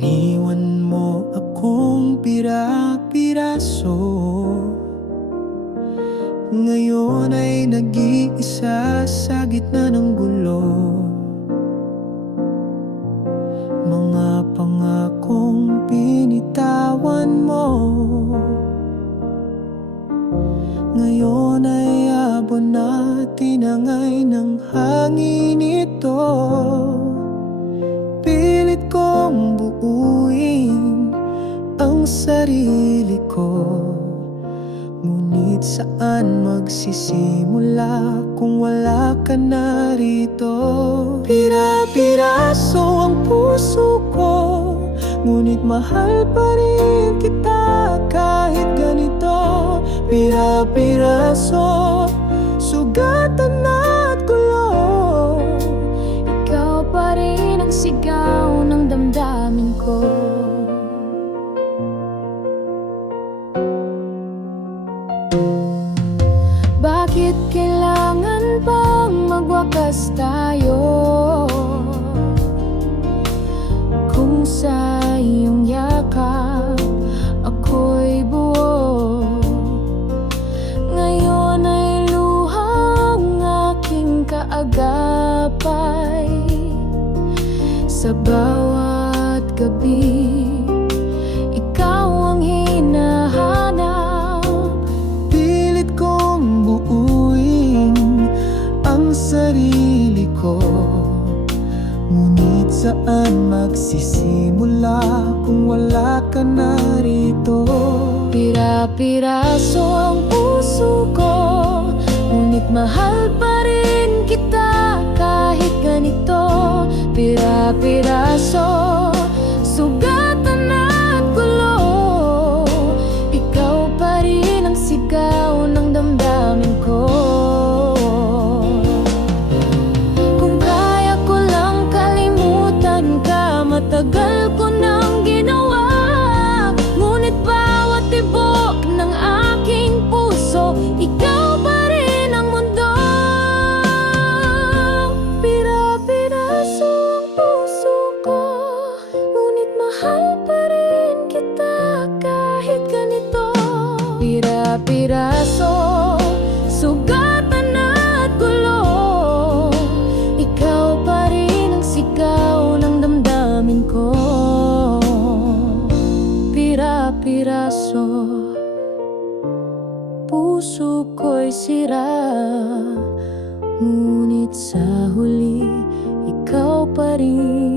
Iniwan mo akong pira-piraso, ngayon ay nag-iisa sa gitna ng gulo. Mga pangakong pinitawan mo, ngayon ay abon na tinangay ng hangin ito. Pilit kong buuin ang sarili ko, ngunit saan magsisimula kung wala ka na rito? Pira-piraso ang puso ko, ngunit mahal pa rin kita kahit ganito. Pira-piraso, sugatan at gulo, Ikaw pa rin ang sigaw ng damdamin ko. Bakit kailangan bang magwakas tayo? Kung sa iyong yakap ako'y buo, ngayon ay luhang aking kaagapay. Sa bawat gabi, ikaw ang hinahanap. pilit kong buuin ang sarili ko, ngunit saan magsisimula kung wala ka na rito? Pira-piraso ang puso ko, ngunit mahal pa rin kita kahit ganito. Pira-piraso, sugatan at gulo, ikaw pa rin ang sigaw ng damdamin ko. Kung kaya ko lang kalimutan ka, matagal ko nang ginawa. Ngunit bawat tibok ng aking puso, ikaw pa rin ang mundo. Pira-piraso ang puso ko, ngunit mahal pa rin kita kahit ganito. Pira-piraso, sugatan at gulo, ikaw pa rin ang sigaw ng damdamin ko. Pira-piraso, puso ko'y sira, ngunit sa huli, ikaw pa rin